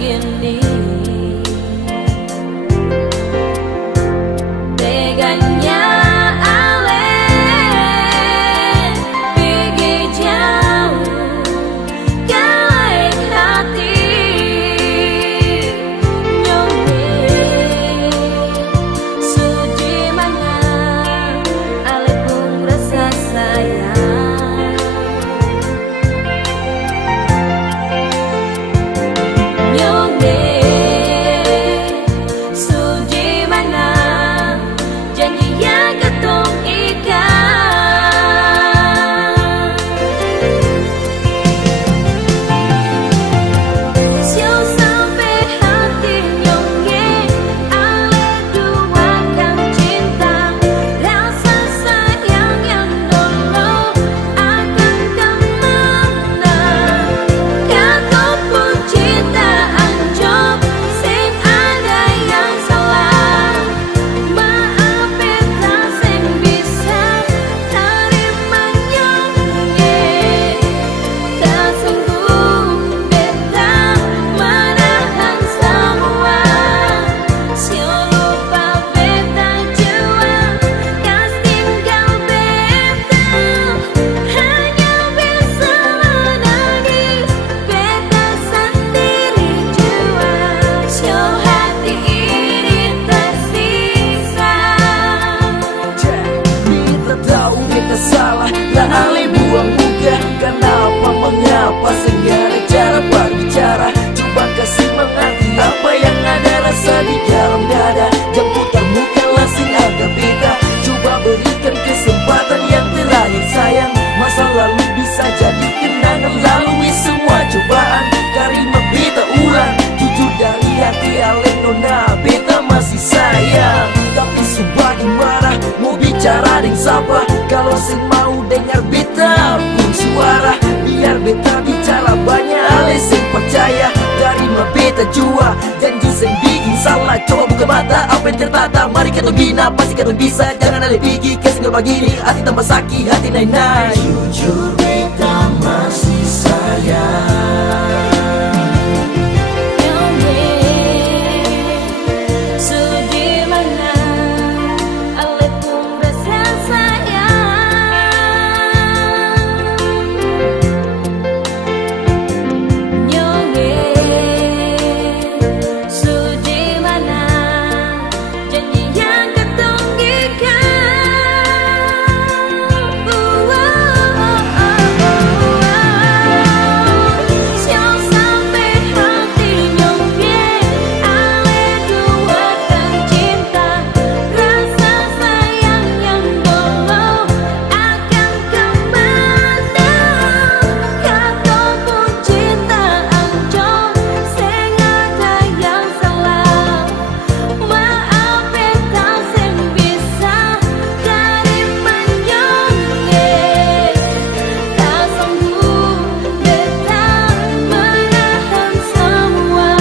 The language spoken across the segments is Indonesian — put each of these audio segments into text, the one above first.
begini. Teganya Ale pergi jauh ke lain hati. Nyone suci mana Ale pun rasa sayang. Nyone suci mana janji yang ketong ikat. Siau sampai hati nyonge Ale duakan cinta. Rasa sayang yang dulu akan kemana. Kau pun cinta anjop sing ada yang salah. Maaf beta sing bisa terima nyonge. Tak sanggup beta menahan semua. Siu lupa beta jua kas tinggal beta. Hanya bisa menangis beta sendiri jua. Siu hati ini tersiksa. Kita tahu kita salah, lah Ale buang muka. Kenapa mengapa segala cara berbicara. Coba kasih mengerti apa yang ada rasa di dalam dada. Jangan putar muka lasing agak beda. Coba berikan kesempatan yang terakhir sayang. Masa lalu bisa jadi kenangan, lalui semua cobaan. Karima beta ulang, jujur dari hati Ale nona beta masih sayang. Tapi subah gimana mau bicara dengan siapa. Kalau sing mau dengar beta pun suara. Biar beta bicara banyak Ale sing percaya. Karima beta jua janji sing bikin salah. Coba buka mata apa yang tertata. Mari kita bina pasti kita bisa. Jangan Ale pergi ke single begini. Hati tambah sakit hati naik-naik. Jujur beta masih sayang. Nyonge suci mana Ale pun rasa sayang. Nyonge suci mana janji yang ketong ikat. Siau sampai hati nyonge Ale duakan cinta. Rasa sayang yang dulu akan kemana. Kau pun cinta anjop sing ada yang salah. Maaf beta sing bisa terima nyonge. Tak sanggup beta menahan semua.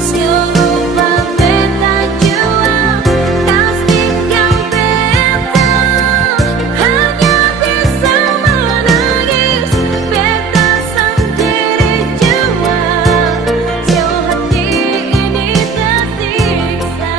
Siu lupa beta jua kas tinggal beta. Hanya bisa menangis beta sendiri jua. Siu hati ini tersiksa.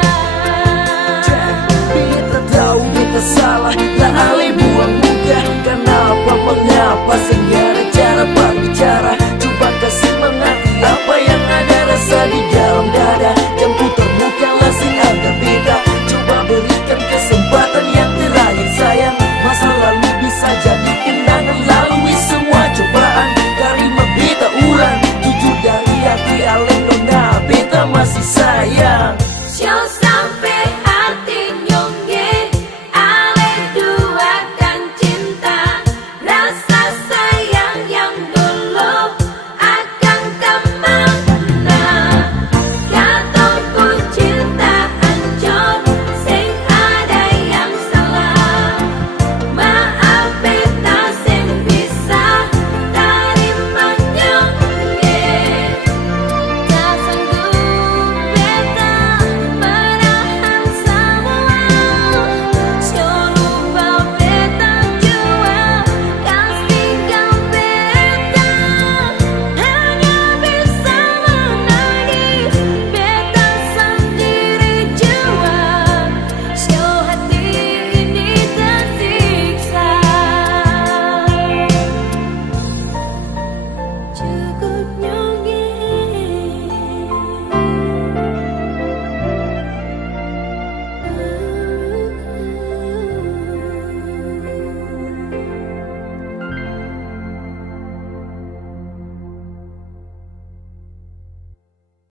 Kita tahu kita salah, lah Ale buang muka. Kenapa mengapa segala cara berbicara. Coba kasih mengerti apa yang ada rasa di dalam dada. Jangan putar muka lasing agak beda. Coba berikan kesempatan yang terakhir sayang. Masa lalu bisa jadi kenangan, lalui semua cobaan. Karima beta ulang, jujur dari hati Ale nona beta masih sayang.